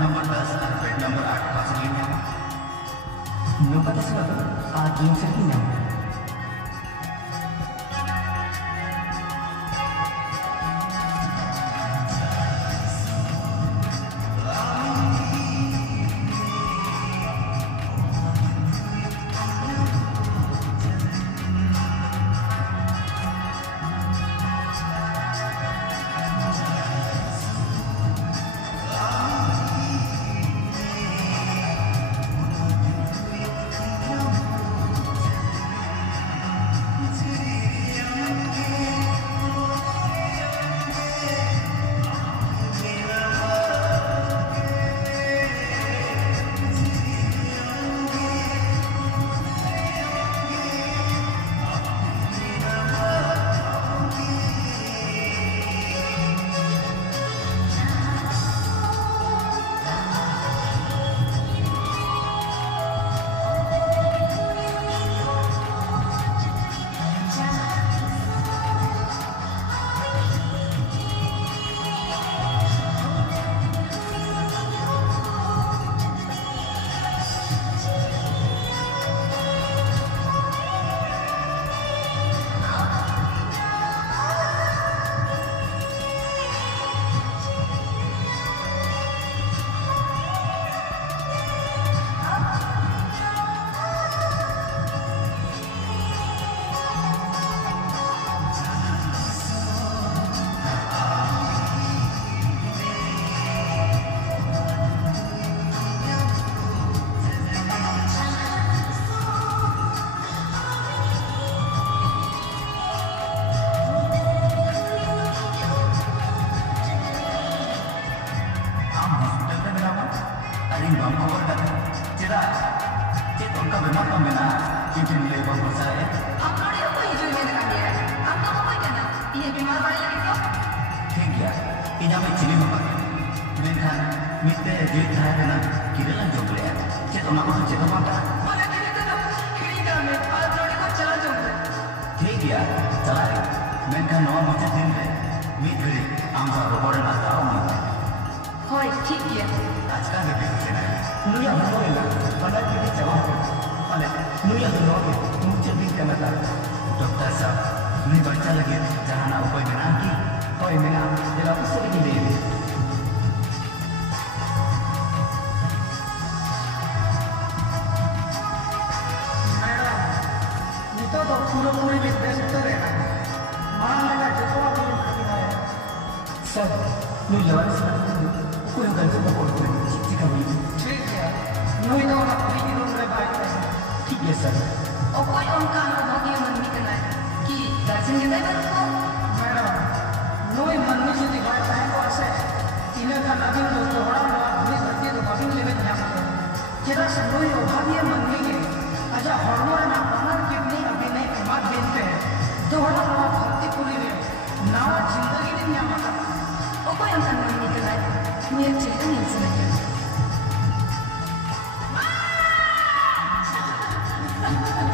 nomor 10 dan bed nomor 8 pastinya. Lupa sesuatu saat game sertinya. Dokter sah, ini baca lagi jangan apa yang nanti. Oh ini dia aku sering ini. Itu tuh pura-pura di besok ya. Mana ada jatuh apa yang kami ada? Sir, lu jangan sedih. Aku yang kan suka bodoh. Jika ini. Iya. Lu itu orang pergi dulu baik. Iya sir. कोई उनका अनुभव ये मन में करना है कि दर्शन के टाइम को मैडम नोई मन में जो दिखाता है वो ऐसे इन्हें का नदी में तो बड़ा बड़ा भूमि करती है तो कभी लेवे नहीं सकते जरा से नोई उभावी है मन में के अच्छा हॉर्मोन ना पाना कितनी अभी नहीं कमाल देते हैं तो बड़ा बड़ा भक्ति पूरी है नावा जिंदगी नहीं आ पाता कोई उनका मन में करना है मेरे चेहरे नहीं समझते Ha ha ha!